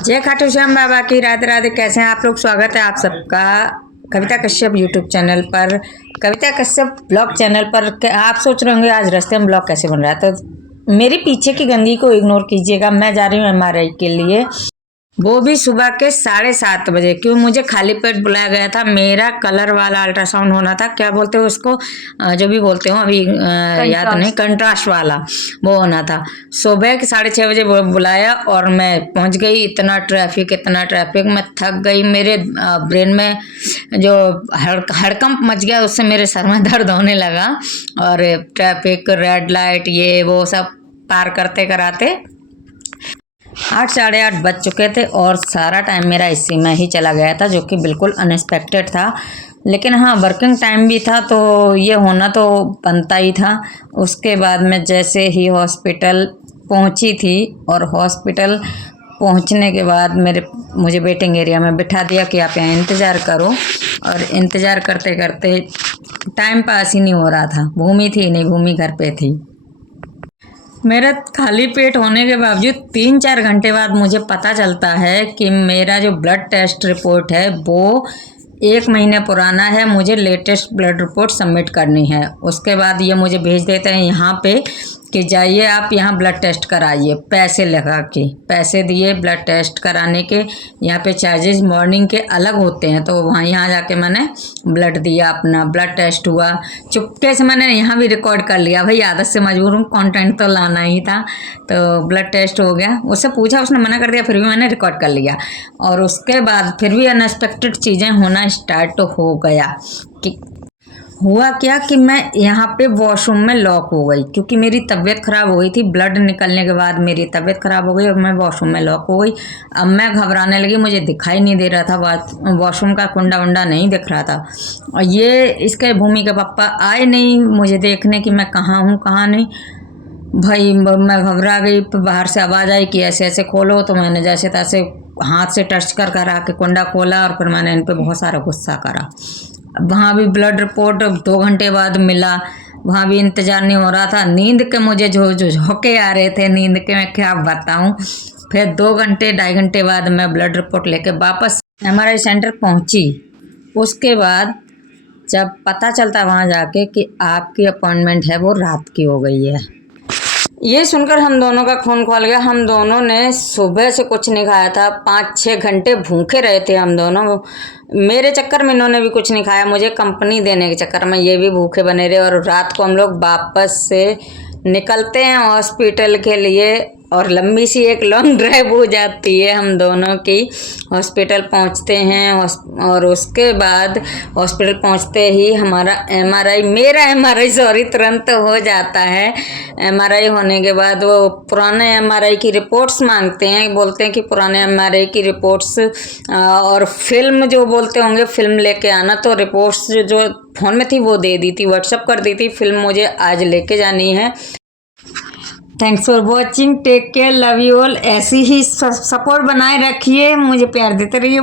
जय खाटू श्याम बाबा की राधे राधे। कैसे हैं आप लोग? स्वागत है आप सबका कविता कश्यप यूट्यूब चैनल पर, कविता कश्यप ब्लॉग चैनल पर। आप सोच रहे होंगे आज रास्ते में ब्लॉग कैसे बन रहा है, तो मेरे पीछे की गंदगी को इग्नोर कीजिएगा। मैं जा रही हूँ MRI के लिए, वो भी सुबह के 7:30 बजे। क्यों? मुझे खाली पेट बुलाया गया था। मेरा कलर वाला अल्ट्रासाउंड होना था, क्या बोलते हो उसको, जो भी बोलते हो अभी याद नहीं, कंट्रास्ट वाला वो होना था। सुबह के 6:30 बजे बुलाया और मैं पहुंच गई। इतना ट्रैफिक, मैं थक गई। मेरे ब्रेन में जो हड़कंप मच गया, उससे मेरे सर में दर्द होने लगा। और ट्रैफिक, रेड लाइट, ये वो सब पार करते कराते 8 साढ़े 8 बज चुके थे और सारा टाइम मेरा इसी में ही चला गया था, जो कि बिल्कुल अनएक्सपेक्टेड था। लेकिन हाँ, वर्किंग टाइम भी था तो ये होना तो बनता ही था। उसके बाद मैं जैसे ही हॉस्पिटल पहुंची थी और हॉस्पिटल पहुंचने के बाद मुझे वेटिंग एरिया में बिठा दिया कि आप यहाँ इंतज़ार करो। और इंतज़ार करते करते टाइम पास ही नहीं हो रहा था। भूमि थी नहीं, भूमि घर पे थी। मेरा खाली पेट होने के बावजूद 3-4 घंटे बाद मुझे पता चलता है कि मेरा जो ब्लड टेस्ट रिपोर्ट है वो 1 महीने पुराना है। मुझे लेटेस्ट ब्लड रिपोर्ट सबमिट करनी है। उसके बाद ये मुझे भेज देते हैं यहाँ पे कि जाइए आप यहाँ ब्लड टेस्ट कराइए। पैसे लगा के, पैसे दिए ब्लड टेस्ट कराने के। यहाँ पे चार्जेस मॉर्निंग के अलग होते हैं, तो वहाँ यहाँ जाके मैंने ब्लड दिया, अपना ब्लड टेस्ट हुआ। चुपके से मैंने यहाँ भी रिकॉर्ड कर लिया, भाई आदत से मजबूर हूँ, कंटेंट तो लाना ही था। तो ब्लड टेस्ट हो गया, उससे पूछा, उसने मना कर दिया, फिर भी मैंने रिकॉर्ड कर लिया। और उसके बाद फिर भी अनएक्सपेक्टेड चीज़ें होना स्टार्ट हो गया। कि हुआ क्या कि मैं यहाँ पे वॉशरूम में लॉक हो गई, क्योंकि मेरी तबीयत ख़राब हो गई थी। ब्लड निकलने के बाद मेरी तबीयत ख़राब हो गई और मैं वॉशरूम में लॉक हो गई। अब मैं घबराने लगी, मुझे दिखाई नहीं दे रहा था, वॉशरूम का कुंडा वंडा नहीं दिख रहा था। और ये इसके भूमि के पापा आए नहीं मुझे देखने कि मैं कहाँ हूँ कहाँ नहीं। भाई मैं घबरा गई। बाहर से आवाज़ आई कि ऐसे ऐसे खोलो, तो मैंने जैसे तैसे हाथ से टच कर कर आके कुंडा खोला और फिर मैंने इन पर बहुत सारा गुस्सा करा। वहाँ भी ब्लड रिपोर्ट 2 घंटे बाद मिला, वहाँ भी इंतज़ार नहीं हो रहा था। नींद के मुझे जो जो झोंके आ रहे थे, नींद के मैं क्या बताऊँ। फिर 2 घंटे 2.5 घंटे बाद मैं ब्लड रिपोर्ट लेके वापस MRI सेंटर पहुँची। उसके बाद जब पता चलता वहाँ जाके कि आपकी अपॉइंटमेंट है वो रात की हो गई है, ये सुनकर हम दोनों का खून खौल गया। हम दोनों ने सुबह से कुछ नहीं खाया था, 5-6 घंटे भूखे रहे थे हम दोनों। मेरे चक्कर में इन्होंने भी कुछ नहीं खाया, मुझे कंपनी देने के चक्कर में ये भी भूखे बने रहे। और रात को हम लोग वापस से निकलते हैं हॉस्पिटल के लिए और लंबी सी एक लॉन्ग ड्राइव हो जाती है हम दोनों की। हॉस्पिटल पहुंचते हैं और उसके बाद हॉस्पिटल पहुंचते ही हमारा मेरा MRI तुरंत हो जाता है। MRI होने के बाद वो पुराने MRI की रिपोर्ट्स मांगते हैं, बोलते हैं कि पुराने MRI की रिपोर्ट्स और फिल्म जो बोलते होंगे फिल्म लेके आना। तो रिपोर्ट्स जो फ़ोन में थी वो दे दी थी, व्हाट्सअप कर दी थी। फिल्म मुझे आज लेके जानी है। Thanks for watching, take care, love you all. ऐसी ही सपोर्ट बनाए रखिए, मुझे प्यार देते रहिए।